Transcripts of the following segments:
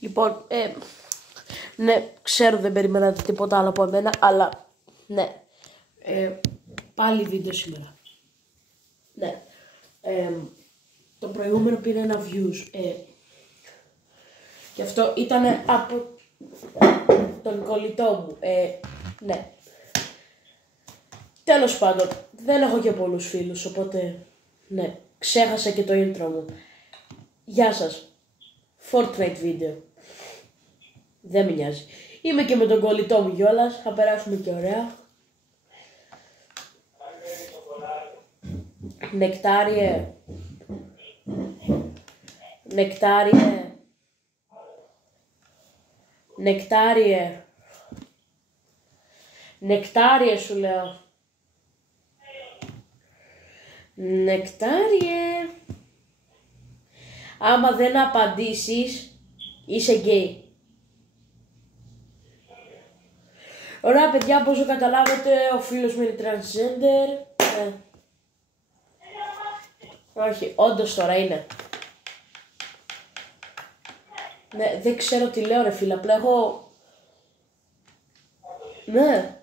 Λοιπόν, ναι, ξέρω δεν περιμένατε τίποτα άλλο από εμένα, αλλά ναι, πάλι βίντεο σήμερα. Ναι, το προηγούμενο πήρε ένα views, και αυτό ήταν από τον κολλητό μου, ναι. Τέλος πάντων, δεν έχω και πολλούς φίλους, οπότε ναι, ξέχασα και το intro μου. Γεια σας, Fortnite βίντεο. Δεν με νοιάζει. Είμαι και με τον κολλητό μου κιόλας, θα περάσουμε και ωραία. Νεκτάριε. Νεκτάριε. Νεκτάριε. Νεκτάριε σου λέω. Νεκτάριε. Άμα δεν απαντήσεις, είσαι γκέι. Ωραία παιδιά, όπως καταλάβετε, ο φίλος μου είναι transgender. Όχι, όντως τώρα είναι. Ναι, δεν ξέρω τι λέω ρε φίλε, απλά έχω... Ναι,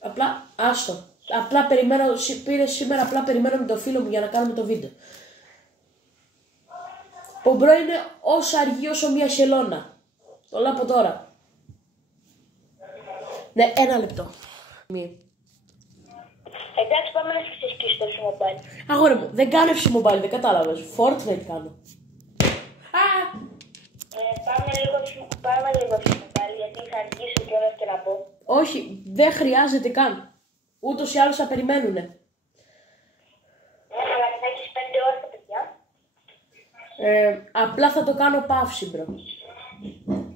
απλά άστο. Απλά περιμένω, πήρε σήμερα, απλά περιμένω με το φίλο μου για να κάνουμε το βίντεο. Ο μπρο είναι όσο αργή όσο μια χελώνα. Το λέω από τώρα. Ναι, ένα λεπτό. Εντάξει, πάμε να ξεσκίσεις το F-Mobile. Αγόρι μου, δεν κάνω F-Mobile, δεν κατάλαβες. Fortnite κάνω. Πάμε λίγο F-Mobile, γιατί θα αργήσω κιόλας και να πω. Όχι, δεν χρειάζεται καν. Ούτως ή άλλως θα περιμένουνε. Ναι, αλλά θα έχεις 5 ώρες τα παιδιά. Απλά θα το κάνω παύση, μπρο.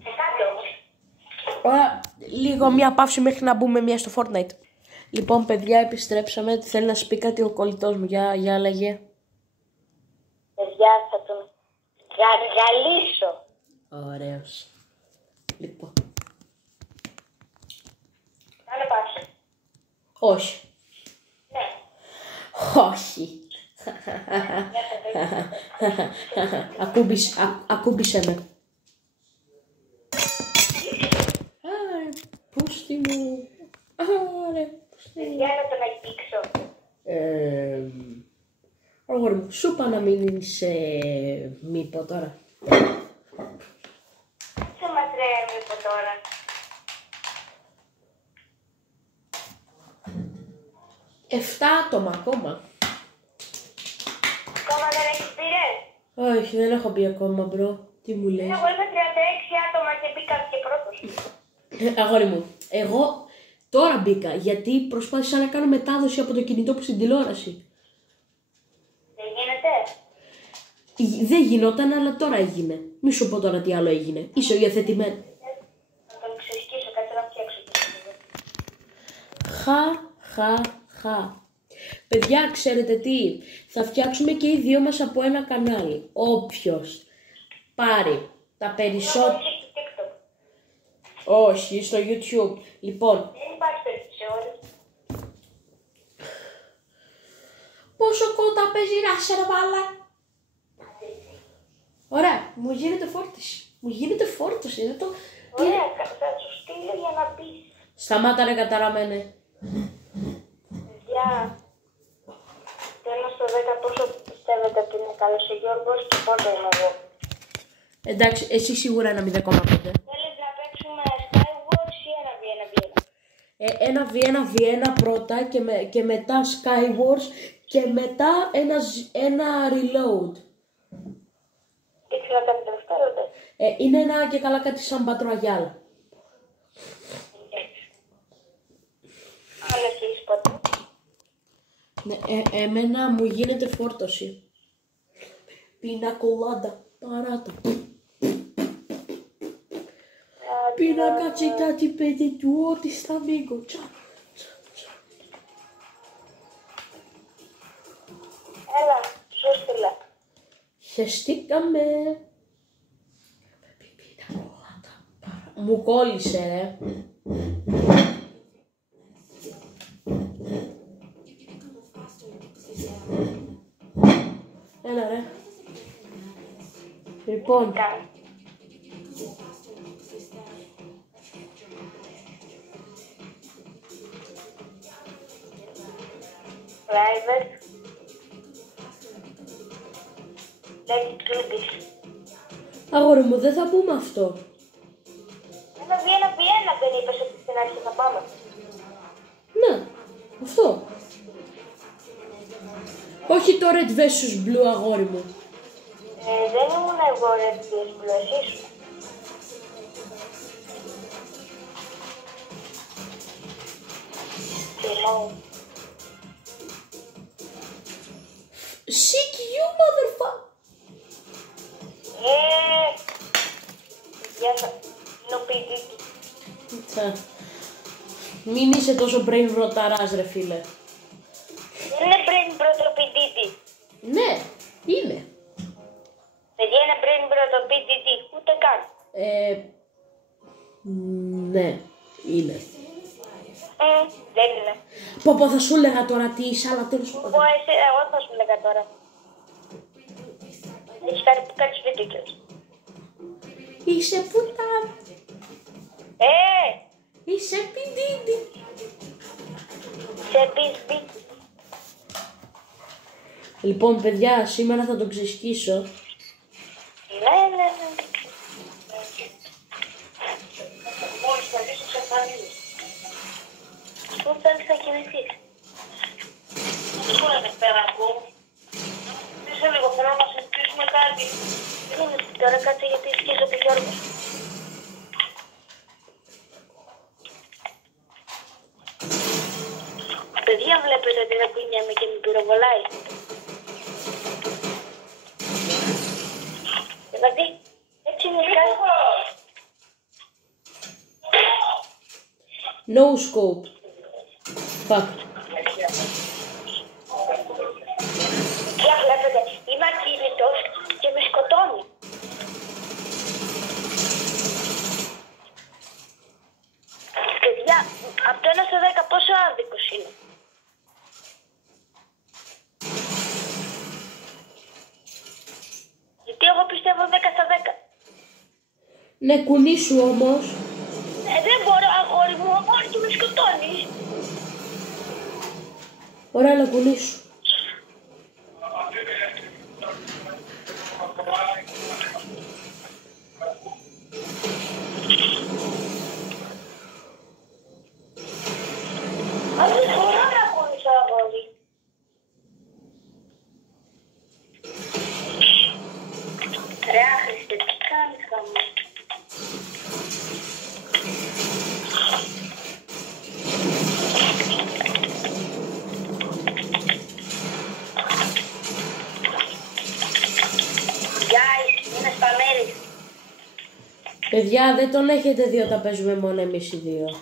Σε κάτω όμως. Ωραία, λίγο μια παύση μέχρι να μπούμε μια στο Fortnite. Λοιπόν, παιδιά, επιστρέψαμε. Θέλει να σου πει κάτι ο κολλητός μου. Για λέγε. Παιδιά, θα τον γαργαλίσω. Ωραίος. Λοιπόν. Κάνε παύση. Όχι. Ναι. Όχι. Ακούμπησε με. Άρε, πούστη μου. Άρε, πούστη μου. Για να τον αγγίξω. Αγόρι μου, σου είπα να μην είσαι μήπο τώρα. Σε μας ρε μήπω τώρα. Εφτά άτομα ακόμα. Ακόμα δεν έχεις πήρε. Όχι, δεν έχω μπει ακόμα, μπρο. Τι μου λες. Εγώ είμαι 36 άτομα και μπήκα και πρώτος. Αγόρι μου, εγώ τώρα μπήκα γιατί προσπάθησα να κάνω μετάδοση από το κινητό που στην τηλεόραση. Δεν γίνεται. Δεν γινόταν, αλλά τώρα έγινε. Μη σου πω τώρα τι άλλο έγινε. Είσαι υιοθετημένο. Να τον ξεσκίσω, κάτσε να φτιάξω. Χα. Παιδιά, ξέρετε τι, θα φτιάξουμε και οι δύο μας από ένα κανάλι. Όποιος πάρει τα περισσότερα... Όχι, στο YouTube. Λοιπόν, Δεν υπάρχει περισσότερο. πόσο κότα παίζει ράσα ρε βάλα. Ωραία, μου γίνεται φόρτιση. Δεν το... Ωραία, θα σου στείλω για να πεις. Σταμάτα ρε καταραμένε. Παιδιά, το 1 στο 10 πόσο πιστεύετε ότι είναι καλός ο Γιώργος και πόσο είμαι εγώ. Εντάξει, εσύ σίγουρα ένα 0,5. Θέλεις να παίξουμε Skywars ή ένα V1V1? 1v1v1 πρώτα και μετά Skywars και μετά ένα reload. Τι θέλω να κάνει τελευταίο, Είναι ένα και καλά κάτι σαν Battle Royale. Αν έχεις ποτέ. Ναι, εμένα μου γίνεται φόρτωση. Πίνα κολάντα, παράτα. Πίνα κατσικάτσι παιδί του ό,τι στα μίγκο. Έλα, σου στείλα. Χεστήκαμε. Μου κόλλησε ρε. Έλα ρε. Λοιπόν, private. Λέξη κλείδης. Αγόρι μου, δεν θα πούμε αυτό. Ένα V1 δεν είπες ότι στην αρχή θα πάμε. Ναι, αυτό. Όχι το red vs blue, αγόρι μου. Δεν ήμουν εγώ red vs blue, εσύ σου. Sick you, motherfucker. Γεια σας. Νοπίδι. Μην είσαι τόσο brain ρωταράς, ρε φίλε. Δεν είναι πριν πρωτοπιτήτη. Ναι, είναι. Παιδιά είναι πριν πρωτοπιτήτη. Ούτε καν. Ναι, είναι. Δεν είναι. Πω, θα σου έλεγα τώρα τι είσαι, αλλά τέλος πάντων. Εγώ θα σου λέγα τώρα. Έχεις κάτι βίντεο κιόλας. Είσαι πουτά. Είσαι πιντίντι. Σε πεις. Λοιπόν, παιδιά, σήμερα θα τον ξεσκίσω. Ναι. Μόλις θα δεις εξαφανίζεις. Πού θέλεις να κινηθείς? Πού είναι πέρα ακόμα? Είσαι λίγο, θέλω να συζητήσουμε κάτι. Δεν είναι τώρα, κάτσε γιατί σκίζω το Γιώργο. Παιδιά βλέπετε ότι δεν κουνιέμαι και με πυροβολάει. Δηλαδή, έτσι είναι κάτι. No scope. Fuck. Και βλέπετε, είμαι ακίνητος και με σκοτώνει. Παιδιά, από το 1 στο 10 πόσο άδικος είναι? Γιατί εγώ πιστεύω 10 στα 10. Ναι, κουνήσου όμως. Δεν μπορώ, αγόρι μου, αγόρι και με σκοτώνεις. Ωραία, αλλά κουνήσου. Αν δεν μπορώ να κουνήσω, αγόρι. Ρε άχρηστε, τι κάνεις χαμό? Είναι σπαμέρι. Παιδιά, δεν τον έχετε δει όταν παίζουμε μόνο εμείς οι δύο.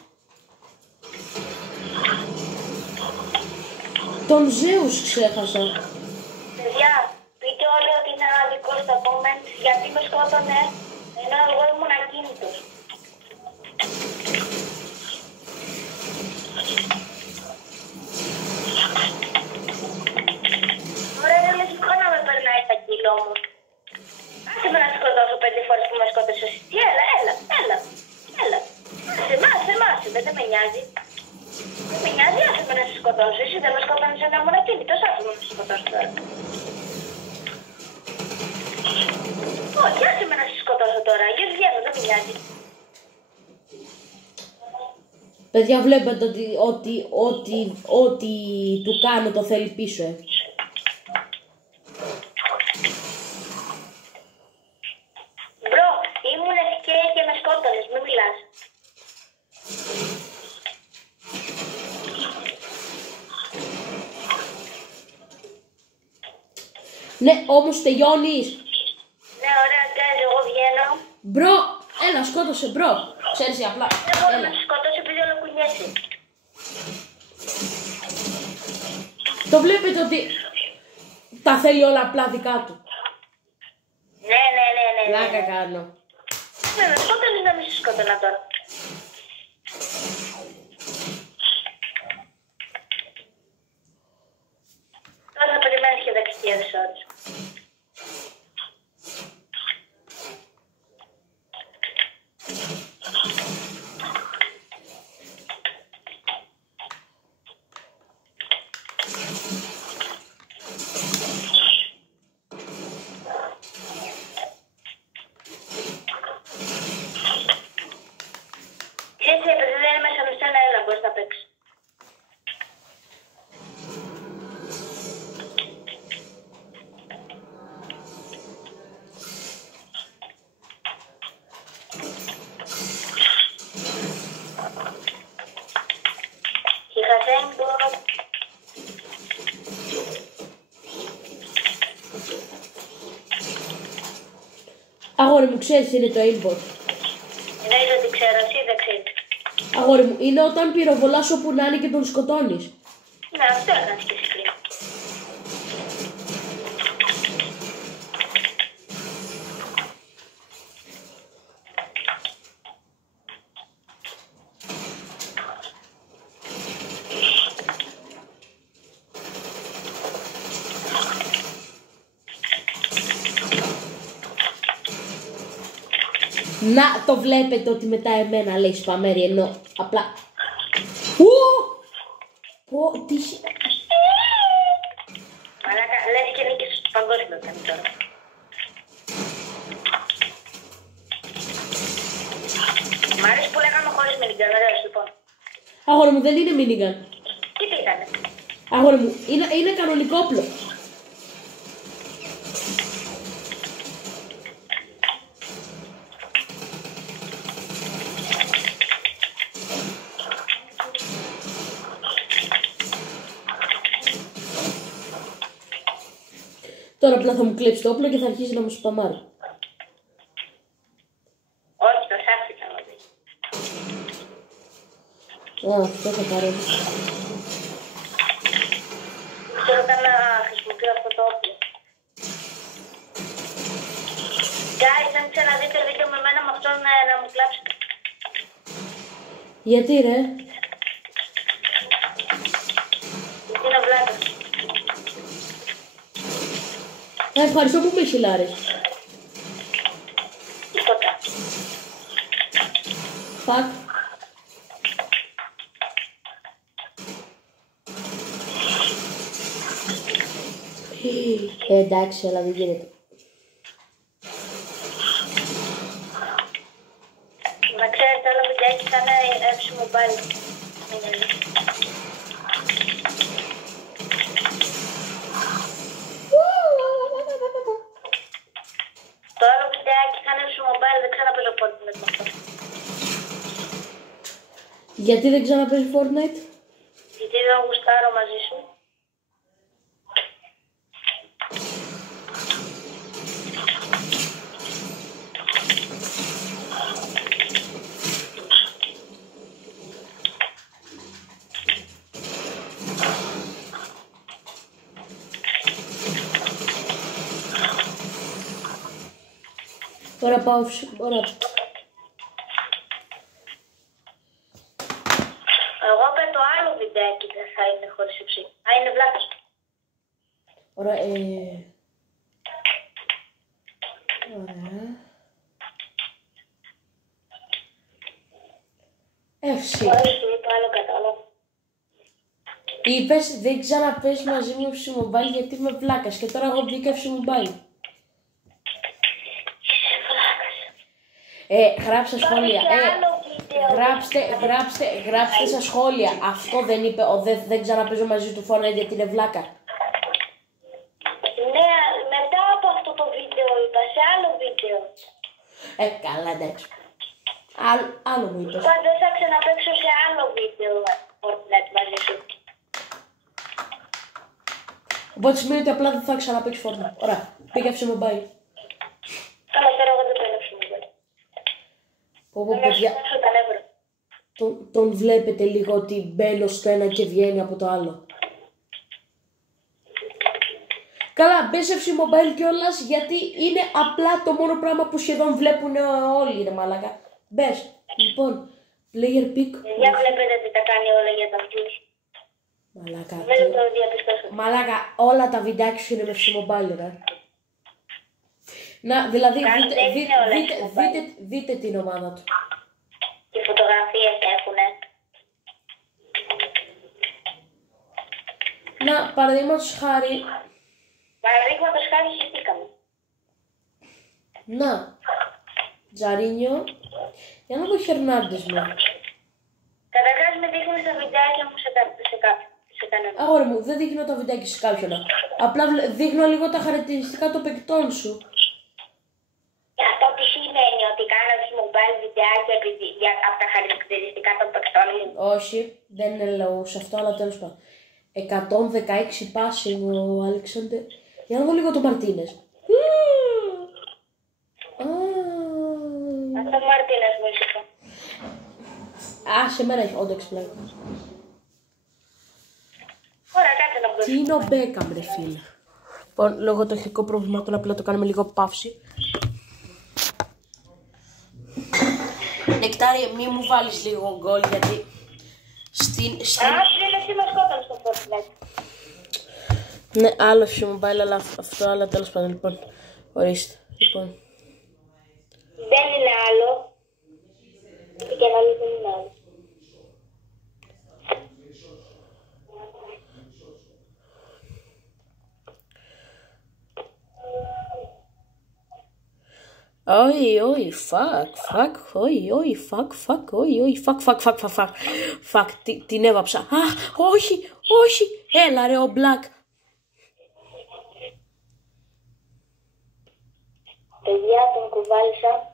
Τον Ζέους ξέχασα. Παιδιά, πείτε όλοι ότι είναι άδικο στα comments γιατί με σκότωνε ενώ εγώ ήμουν ακίνητος. Ωραία, δεν με σηκώ να με περνάει στα κιλό μου. Άσε με να σκοτώσω 5 φορές που με σκότωσες. Έλα. Άσε, δεν με νοιάζει. Δεν με νοιάζει, άσε με να σε σκοτώσω. Εσύ δεν με σκότωνες ενώ ήμουν ακίνητος, άσε με να σε σκοτώσω τώρα. Όχι, άσε με να σε σκοτώσω τώρα. Γιατί βγαίνω, δεν με νοιάζει. Παιδιά, βλέπετε ότι του κάνω το θέλει πίσω, Μπρο, ήμουν ευκαιρία και με σκότωνες, μην μιλάς. Ναι, όμως τελειώνεις. Ναι, ωραία, guys, εγώ βγαίνω. Μπρο, έλα, σκότωσε, μπρο. Ξέρεις, απλά. Δεν μπορώ να σε σκοτώσω επειδή ολοκουνιέσαι. Το βλέπετε ότι τα θέλει όλα απλά δικά του. Ναι. Πλάκα κάνω. Ναι, με σκότωνες να μην σε σκότωνα τώρα. Τώρα θα περιμένεις και 10.000 ώρες. Αγόρι μου, ξέρεις τι είναι το aimbot? Εννοείς ότι ξέρω, εσύ δεν ξέρεις. Αγόρι μου, είναι όταν πυροβολάς όπου να είναι και τον σκοτώνεις. Ναι, αυτό έκανες και εσύ πριν. Να το βλέπετε ότι μετά εμένα λέει σπαμέρι, ενώ απλά... Πω, τι... Μαλάκα, λες και νίκης στο παγκόσμιο κάνει τώρα. Μ' αρέσει που λέγαμε χωρίς minigun, ωραίος λοιπόν. Αγόρι μου, δεν είναι minigun. Τι ήτανε? Αγόρι μου, είναι κανονικό όπλο. Τώρα απλά θα μου κλέψει το όπλο και θα αρχίσει να μου σπαμάρει. Όχι, το σάφηκα να δεις. Αυτό θα πάρω. Δεν ξέρω καν να χρησιμοποιώ αυτό το όπλο. Guys, αν ξαναδείτε βίντεο με εμένα με αυτόν να μου κλάψετε. Γιατί ρε? Γιατί είναι βλάκας. Ευχαριστώ που με χιλάρεις. Τίποτα. Φακ. Εντάξει, αλλά δεν γίνεται. Να ξέρετε, άλλο βιντεάκι θα είναι έψιμο πάλι. Το άλλο βιντεάκι θα είναι έψιμο πάλι, δεν ξαναπέζω Fortnite με αυτό. Γιατί δεν ξαναπέζει Fortnite? Γιατί δεν γουστάρω μαζί σου. Τώρα πάω... Ωραία. Εγώ πέ το άλλο βιντεάκι δεν θα είναι χωρίς υψί. Α, είναι βλάκας. Ωραία, Ωραία. Εύση. Χωρίς το άλλο κατάλαβα. Είπες δεν ξαναπες μαζί μου FC Mobile γιατί είμαι βλάκας και τώρα εγώ μπήκα FC Mobile. Γράψτε σχόλια. Γράψτε στα σχόλια. Αυτό δεν είπε, δεν ξαναπέζω μαζί του Fortnite γιατί είναι βλάκα. Ναι, μετά από αυτό το βίντεο είπα, σε άλλο βίντεο. Καλά, εντάξει. Άλλο μου είπες. Είπα δεν θα ξαναπαίξω σε άλλο βίντεο Fortnite μαζί σου. Οπότε σημαίνει ότι απλά δεν θα ξαναπαίξει Fortnite. Ωραία, πήγα FC Mobile. Καλά, τώρα εγώ δεν παίρνω FC Mobile. Πω παιδιά, τον βλέπετε λίγο ότι μπαίνω στο ένα και βγαίνει από το άλλο. Καλά, μπες FC Mobile κιόλας γιατί είναι απλά το μόνο πράγμα που σχεδόν βλέπουν όλοι, ρε μαλάκα. Μπες, λοιπόν, player pick. Για βλέπετε τι τα κάνει όλα για τα views. Μαλάκα, Δεν το διαπιστώσω. μαλάκα, όλα τα βιντεάκια σου είναι με FC Mobile, ρε. Να, δηλαδή, δείτε την ομάδα του. Και φωτογραφίες έχουνε. Να, παραδείγματος χάρη. Παραδείγματος χάρη χεστήκαμε. Να, Τζαρίνιο. Για να δω Χερνάντες μου. Καταρχάς με δείχνεις τα βιντεάκια μου σε κανένα. Αγόρι μου, δεν δείχνω τα βιντεάκια σε κάποιον. Απλά δείχνω λίγο τα χαρακτηριστικά των παικτών σου. Και αυτό τι σημαίνει, ότι κάνω mobile βιντεάκια από τα χαρακτηριστικά των παικτών μου. Όχι, δεν λέω σε αυτό, αλλά τέλος πάντων. 116 passing ο Αλεξάνδερ. Για να δω λίγο το Μαρτίνες. το Μάρτινες μου ήσυχα. Σε μένα έχει όντως πλέον. Ωραία, κάτσε να Τι είναι ο Μπέκαμ, ρε φίλε. Λοιπόν, λόγω τεχνικών προβλημάτων απλά το κάνουμε λίγο παύση. Νεκτάρι, μη μου βάλεις λίγο γκολ γιατί φίλε, εσύ με σκότωνες στο Fortnite. Ναι, άλλο σε mobile, αλλά αυτό, αλλά τέλος πάντων, λοιπόν. Ορίστε, λοιπόν. Δεν είναι άλλο. Γιατί και ένα άλλο δεν είναι άλλο. Όχι, fuck, την έβαψα. Όχι, έλα ρε ο Black. Παιδιά, τον κουβάλισα.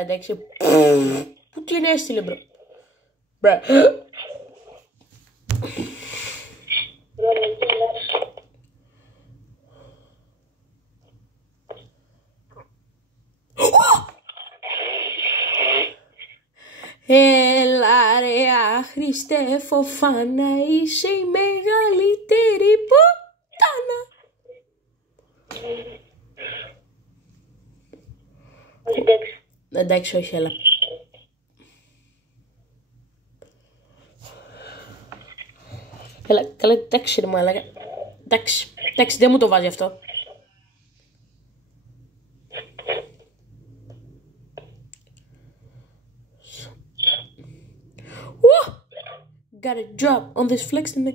Εντάξει. Πού την έστειλε, μπρο. Έλα ρε άχρηστε Φοφάνα, είσαι η μεγαλύτερη πουτάνα. Εντάξει, όχι, έλα. Έλα, καλά, εντάξει ρε μαλάκα. Εντάξει, δεν μου το βάζει αυτό. Got a job on this flex in the...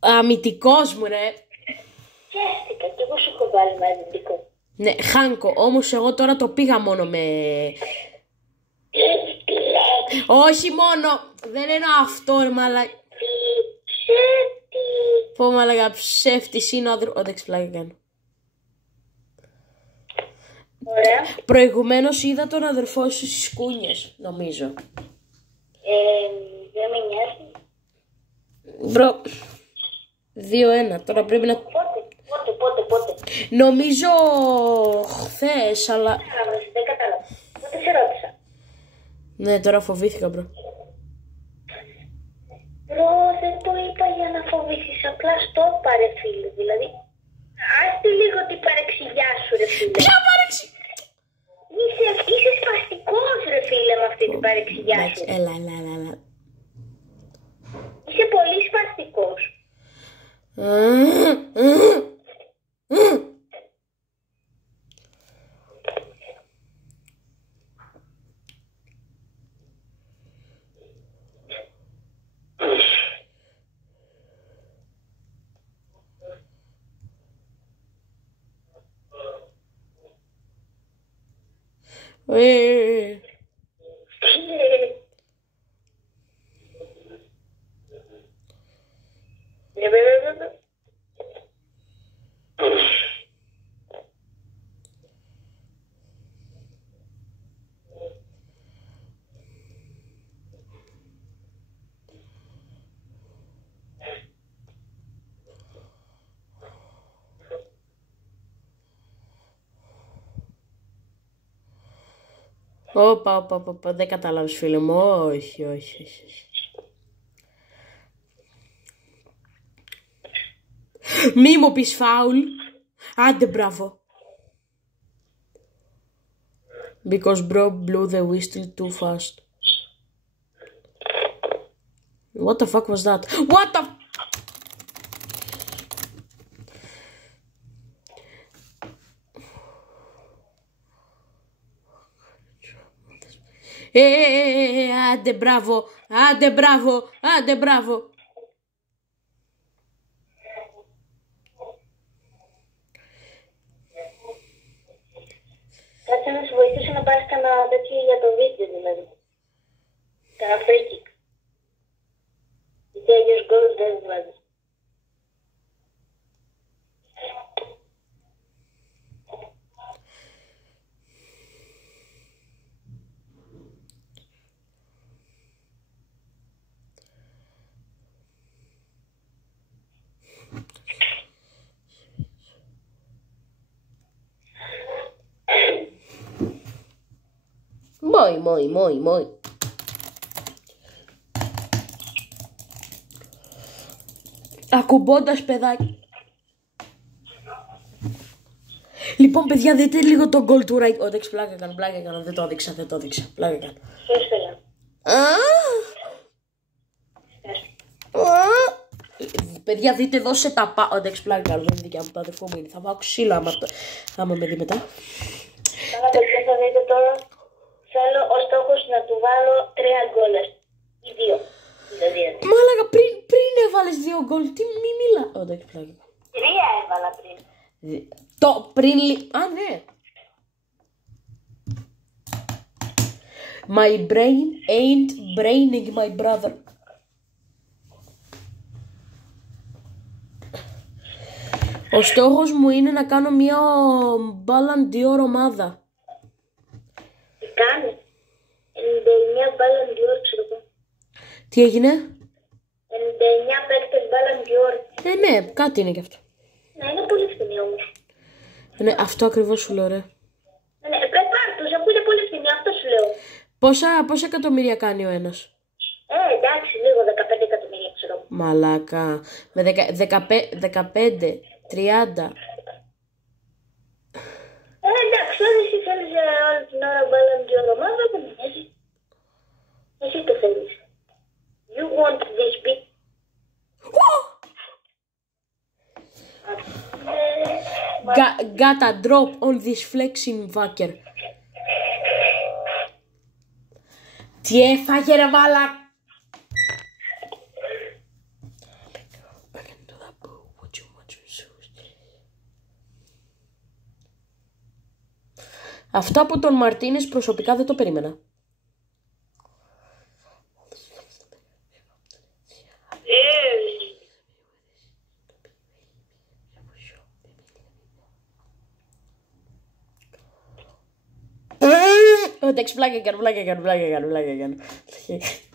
Αμυντικός μου ρε. Χαίρεστηκα και εγώ σου έχω βάλει με αμυντικό. Ναι, Χάνκο, όμως εγώ τώρα το πήγα μόνο με... Όχι μόνο, δεν εννοώ αυτό ρε μαλάκα. Πω μαλάκα, ψεύτης είναι ο αδερφός. Εντάξει, πλάκα κάνω. Ωραία. Προηγουμένως είδα τον αδερφό σου στις κούνιες, νομίζω. Δεν με νοιάζει. Μπρο, 2-1, τώρα πρέπει να... Πότε. Νομίζω χθες, αλλά... Δεν κατάλαβα. Πότε σε ρώτησα. Ναι, τώρα φοβήθηκα, μπρο. Μπρο, δεν το είπα για να φοβήσεις, απλά στο πάρε φίλε, δηλαδή. Άστε λίγο την παρεξηγιά σου ρε φίλε. Ποια παρεξηγιά? Είσαι σπαστικός ρε φίλε με αυτή την παρεξηγιά σου. Έλα. Είσαι πολύ σπαστικός. Όπα, δεν κατάλαβες φίλε μου, όχι. Μη μου πεις φάουλ. Άντε μπράβο. Because bro blew the whistle too fast. What the fuck was that? What the... Άντε μπράβο. Κάτσε να σου βοηθήσω να πάρεις κανένα τέτοιο για το βίντεο δηλαδή. Κανένα free kick. Γιατί αλλιώς γκολ δεν βάζεις. Μόι. Ακουμπώντας παιδάκι. Λοιπόν, παιδιά, δείτε λίγο το goal του Right. Όχι, πλάκα κάνω. Δεν το έδειξα. Πλάκα κάνω. Παιδιά, δείτε εδώ σε τα πά. Όχι, πλάκα κάνω. Δεν είναι δικιά μου, το αδερφό μου είναι. Θα πάω ξύλο άμα με δει μετά. Καλά, παιδιά, θα δείτε τώρα. Θέλω ο στόχος να του βάλω 3 γκόλες. Ή 2. Δηλαδή. Μάλακα, πριν έβαλες 2 γκολ, τι μη μιλά. Όχι, πλάκα. 3 έβαλα πριν. Α, ναι. My brain ain't braining my brother. Ο στόχος μου είναι να κάνω μια Ballon d'Or ομάδα. Τι κάνει? 99 Ballon d'Or, ξέρω εγώ. Τι έγινε? 99 παίκτες Ballon d'Or. Ναι, κάτι είναι κι αυτό. Ναι, είναι πολύ φθηνή όμως. Ναι, αυτό ακριβώς σου λέω, ρε. Ναι, πάρ' τους, αφού είναι πολύ φθηνή, αυτό σου λέω. Πόσα εκατομμύρια κάνει ο ένας? Εντάξει, λίγο, 15 εκατομμύρια, ξέρω. Μαλάκα. Με 15, 30. Εντάξει, αν εσύ θέλεις όλη την ώρα Ballon d'Or ομάδα, δεν με νοιάζει. Εσύ το θέλεις. You want this big. Got a drop on this flexing fucker. Τι έφαγε ρε μάλα. Αυτό από τον Μαρτίνες προσωπικά δεν το περίμενα. Εντάξει, πλάκα κάνω.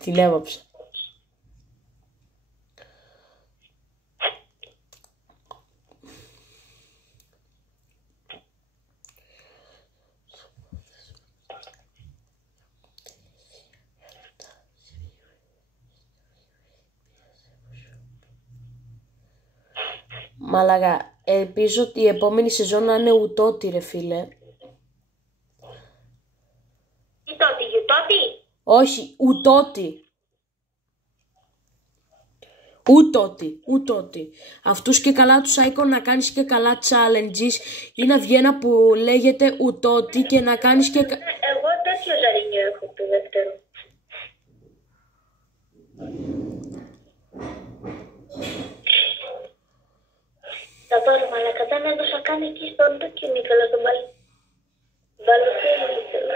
Την έβαψα. Μαλάκα, ελπίζω ότι η επόμενη σεζόν να είναι ουτότη ρε φίλε. Τι τότε, γιουτότη? Όχι, ουτότη. Αυτούς και καλά τους Άικον να κάνεις και καλά challenges ή να βγει ένα που λέγεται ουτότη και να κάνεις και... Εγώ τέτοιο ζαρίνιο έχω το δεύτερο. Θα πάρω μαλάκα, δεν έδωσα καν εκεί στον τέτοιο Νίκολα, τον Βαλωτέλη ήθελα.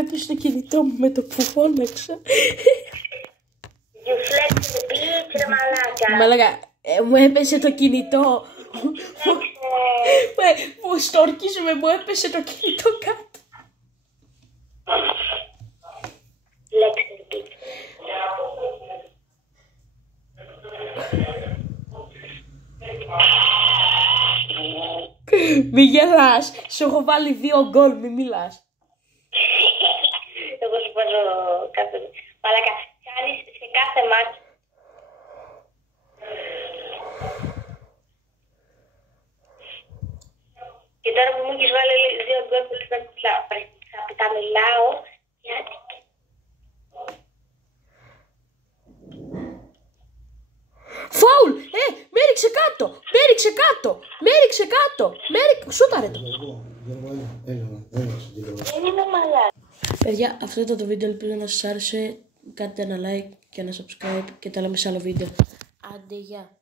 Έπεσε το κινητό μου με το που φώναξα. You flex the beach, ρε μαλάκα. Μαλάκα, μου έπεσε το κινητό. Μου στορκίζομαι, μου έπεσε το κινητό κάτω. Flex the beach. Μη γελάς, σου έχω βάλει 2 γκολ, μη μιλάς. Εγώ σου βάζω κάθε... Μαλάκα, κάνεις σε κάθε μάτς. Και τώρα που μου έχεις βάλει 2 γκολ, θα τα μιλάω. Γιατί... Φάουλ! Με έριξε κάτω! Σούταρε το. Δεν είμαι μαλάκα. Παιδιά, αυτό ήταν το βίντεο, ελπίζω να σας άρεσε. Κάντε ένα like και ένα subscribe και τα λέμε σε άλλο βίντεο. Άντε, γεια.